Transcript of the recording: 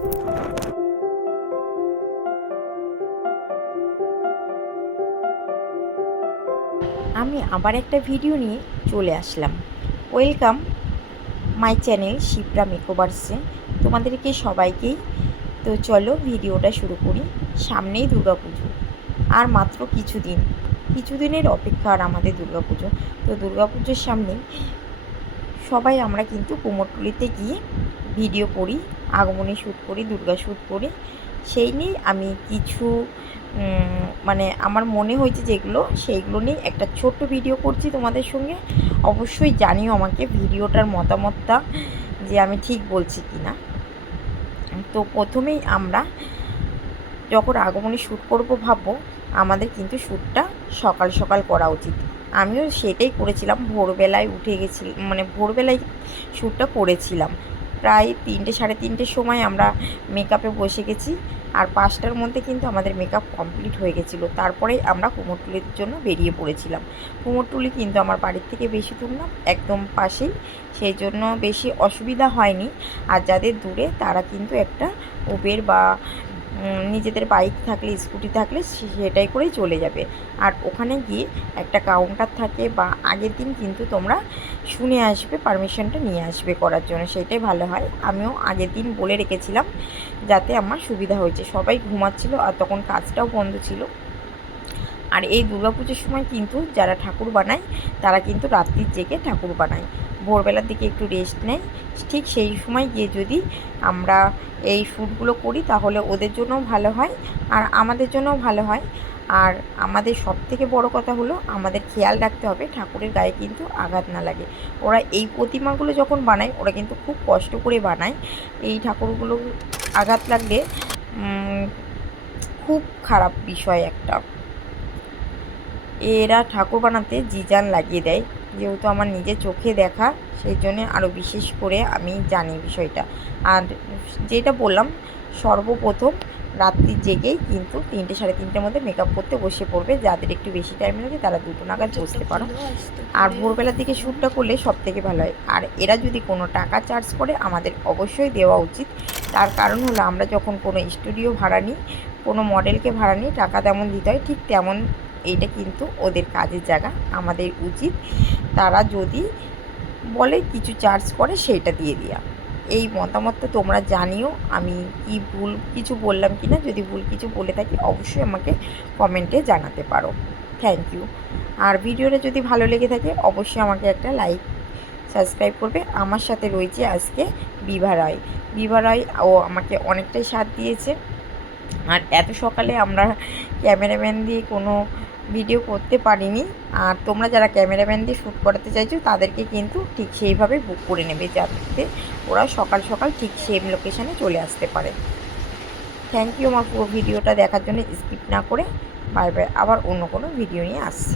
আমি আবার একটা ভিডিও নিয়ে চলে আসলাম। ওয়েলকাম মাই চ্যানেল শিপ্রা মেকওভার্সে তোমাদেরকে সবাইকেই। তো চলো ভিডিওটা শুরু করি। সামনেই দুর্গাপুজো, আর মাত্র কিছুদিনের অপেক্ষা আর আমাদের দুর্গাপুজো। তো দুর্গাপুজোর সামনে সবাই আমরা কিন্তু কুমোরটুলিতে গিয়ে ভিডিও করি, আগমনী শ্যুট করি, দুর্গা শ্যুট করি। সেই নিয়ে আমি কিছু মানে আমার মনে হয়েছে যেগুলো, সেইগুলো নিয়ে একটা ছোট্ট ভিডিও করছি তোমাদের সঙ্গে। অবশ্যই জানিও আমাকে ভিডিওটার মতামতটা, যে আমি ঠিক বলছি কি না। তো প্রথমেই আমরা যখন আগমনী শ্যুট করবো ভাববো, আমাদের কিন্তু শ্যুটটা সকাল সকাল করা উচিত। আমিও সেটাই করেছিলাম, ভোরবেলায় উঠে গেছিলাম, মানে ভোরবেলায় শ্যুটটা করেছিলাম। প্রায় 3টে সাড়ে 3টের সময় আমরা মেকআপে বসে গেছি, আর 5টার মধ্যে কিন্তু আমাদের মেকআপ কমপ্লিট হয়ে গেছিলো। তারপরেই আমরা কুমোরটুলির জন্য বেরিয়ে পড়েছিলাম। কুমোরটুলি কিন্তু আমার বাড়ির থেকে বেশি দূর না, একদম পাশেই, সেই জন্য বেশি অসুবিধা হয়নি। আর যাদের দূরে তারা কিন্তু একটা উবের বা নিজেদের বাইক থাকলে, স্কুটি থাকলে সেটাই করেই চলে যাবে। আর ওখানে গিয়ে একটা কাউন্টার থাকে, বা আগের দিন কিন্তু তোমরা শুনে আসবে, পারমিশনটা নিয়ে আসবে করার জন্য, সেটাই ভালো হয়। আমিও আগের দিন বলে রেখেছিলাম, যাতে আমার সুবিধা হয়েছে। সবাই ঘুমাচ্ছিল আর তখন কাজটাও বন্ধ ছিল। আর এই দুর্গাপুজোর সময় কিন্তু যারা ঠাকুর বানায় তারা কিন্তু রাত্রির জেগে ঠাকুর বানায়, ভোরবেলার দিকে একটু রেস্ট নেয়। ঠিক সেই সময় গিয়ে যদি আমরা এই শ্যুটগুলো করি তাহলে ওদের জন্যও ভালো হয়, আর আমাদের জন্যও ভালো হয়। আর আমাদের সবথেকে বড় কথা হলো, আমাদের খেয়াল রাখতে হবে ঠাকুরের গায়ে কিন্তু আঘাত না লাগে। ওরা এই প্রতিমাগুলো যখন বানায়, ওরা কিন্তু খুব কষ্ট করে বানায়। এই ঠাকুরগুলো আঘাত লাগলে খুব খারাপ বিষয় একটা। এরা ঠাকুর বানাতে জিজান লাগিয়ে দেয়, যেহেতু আমার নিজের চোখে দেখা, সেই জন্যে আরও বিশেষ করে আমি জানি বিষয়টা। আর যেটা বললাম, সর্বপ্রথম রাত্রি জেগেই কিন্তু 3টে সাড়ে 3টের মধ্যে মেকআপ করতে বসে পড়বে। যাদের একটু বেশি টাইম লাগে তারা 2টো নাগাদ বসতে পারো। আর ভোরবেলার দিকে শ্যুটটা করলে সব থেকে ভালো হয়। আর এরা যদি কোনো টাকা চার্জ করে, আমাদের অবশ্যই দেওয়া উচিত। তার কারণ হলো, আমরা যখন কোনো স্টুডিও ভাড়া নিই, কোনো মডেলকে ভাড়া নিই, টাকা তেমন দিতে হয়, ঠিক তেমন এইটা কিন্তু ওদের কাজের জায়গা, আমাদের উচিত তারা যদি বলে কিছু চার্জ করে সেইটা দিয়ে দেওয়া। এই মতামতটা তোমরা জানিও, আমি কি ভুল কিছু বললাম কি না। যদি ভুল কিছু বলে থাকি অবশ্যই আমাকে কমেন্টে জানাতে পারো। Thank you. আর ভিডিওটা যদি ভালো লেগে থাকে অবশ্যই আমাকে একটা লাইক, সাবস্ক্রাইব করবে। আমার সাথে রয়েছে আজকে বিভা রায়। বিভা রায় ও আমাকে অনেকটাই সাথ দিয়েছে। আর এত সকালে আমরা ক্যামেরাম্যান দিয়ে কোনো ভিডিও করতে পারিনি। আর তোমরা যারা ক্যামেরাম্যান দিয়ে শ্যুট করাতে চাইছো তাদেরকে কিন্তু ঠিক সেইভাবে বুক করে নেবে, যাতে ওরা সকাল সকাল ঠিক সেম লোকেশানে চলে আসতে পারে। থ্যাংক ইউ আমার পুরো ভিডিওটা দেখার জন্য, স্কিপ না করে। বাই বাই, আবার অন্য কোনো ভিডিও নিয়ে আসছি।